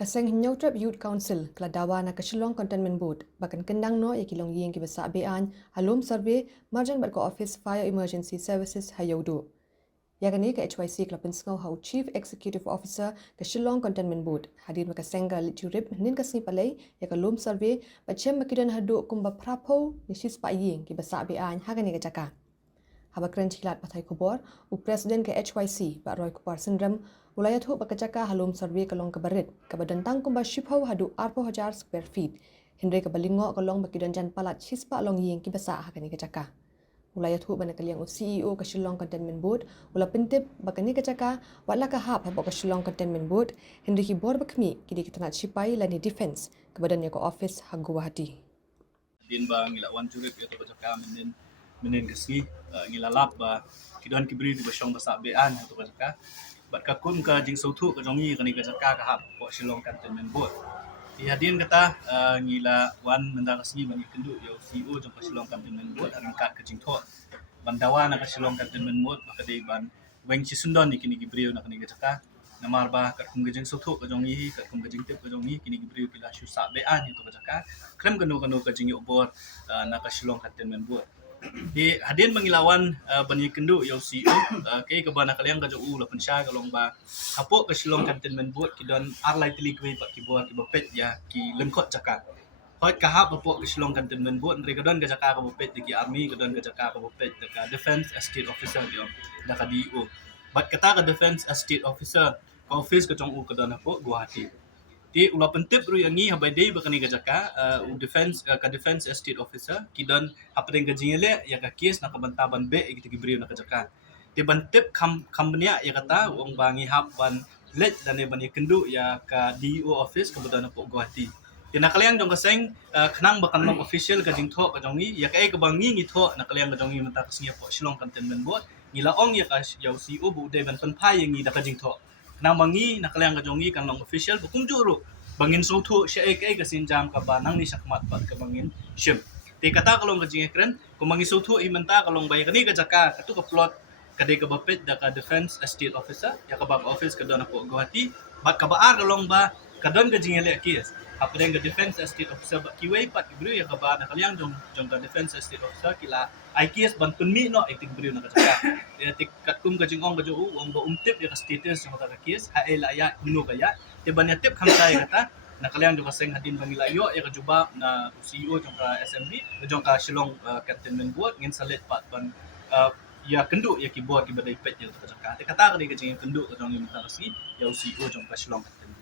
Kaseng Hinyau Trap Youth Council keladawa na Keselong Containment Board bahkan kendang no ya kilong yeng ki besak bean halum survey marjan bat ko office fire emergency services hayaudu. Ya kani ke HYC kelapun sengau hau Chief Executive Officer Keselong Containment Board hadir maka sengga liturip nin kasni palai ya kalum survey bacem makidan hadu kumba prapo nisis pa yeng ki besak bean hagani ke jaka. Habakran cilat patai kubor, Presiden ke HYC, Pak Roy Kupar Sindram, ulayat hu bakajaka halum survey kalong kebarit, kebadan tangkum ba shipau hadu 4,000 square feet. Hindre kebalingo kalong bakidan jan palat hispa along yeng kibasa hakani kejaka. Ulayat hu bana kaliang CEO ke Shillong Containment Board, ula pentip bakani kejaka, watla kahap habok ke Shillong Containment Board, hindre kibor bakmi, kini kita nak shipai lani defense, kebadan yako office hagu wahati. Din ba ngila wan jurip ya to ka menen kasi ngila lap ba kidon kibri di basyong basa bean to ka bat ka kun ka jing sautu ka jongi kani ka ka hap po Shillong Containment Board ya din kata ngila wan menda kasi bang kendu yo CEO jong ka Shillong Containment Board aring ka jing tho bandawa na ka Shillong Containment Board maka dei ban weng si sundon ni kini kibri na kani ka namar ba kat kum gajing sautu ka jongi kat kum gajing tip ka jongi kini kibri pila shu sa bean to ka krem kanu ka jing yo bor na ka Shillong Containment Board di hadin mengilawan bani kendu yo CEO ke bana kalian ka jo la pensya kalong ba hapo ka Shillong Containment Board kidon arlai tili kwe pak kibor ki bopet ya ki lengkot jaka hot ka hap hapo ka Shillong Containment Board ndre kadon ka jaka ka bopet ki army kadon ka jaka ka bopet ka defense estate officer yo da ka DO bat kata ka defense estate officer ka office ka jong u kadon hapo Guwahati di ula pentip ru yangi habai dei bakani gajaka defense ka defense estate officer kidon hapring ka jingele ya ka kes na kabantaban be gitu gibri na kajaka di bantip kambnya ya kata wong bangi hap ban let dan bani kendu ya ka DO office kebetulan po Guwahati di nakaliang jong kaseng kenang bakan nom official ka jingtho ka jongi ya ka bangi ngitho nakaliang ka jongi mata kasnya po Shillong Containment Board ngilaong ya ka yaw CEO bu de ban panpai yang ngi da ka jingtho nang mangi nakaliang ka jongi kan long official bukum juru bangin sautu siya ay kasinjam ka ba nang ni sakmat pat ka bangin shim te kata kalong ka jingi kren kung mangi sautu imanta kalong bay kani ka jaka katu ka plot kade ka bapit da ka defense estate officer ya ka bag office ka don po Guwahati bat ka baar kalong ba kadon ka jingi le kis apren ka defense estate officer ba kiway pat ibru ya ka ba nakaliang jong ka defense estate officer kila IKS ban punmi no itik brio na kajaka ya tik katum ka jingong ka jo ong ba umtip ya ka status yung ka kis ha ela ya nuno kaya te ban ya tip kam sai kata nakaliang jo kaseng hadin bangilayo ya ka juba na CEO jong ka SMB jong ka Shillong Containment Board ngin salit pat ban ya kendu ya keyboard ki badai pet ya kajaka te kata ka ni ka jing kendu ka jong yung tarasi ya CEO jong ka Shillong Containment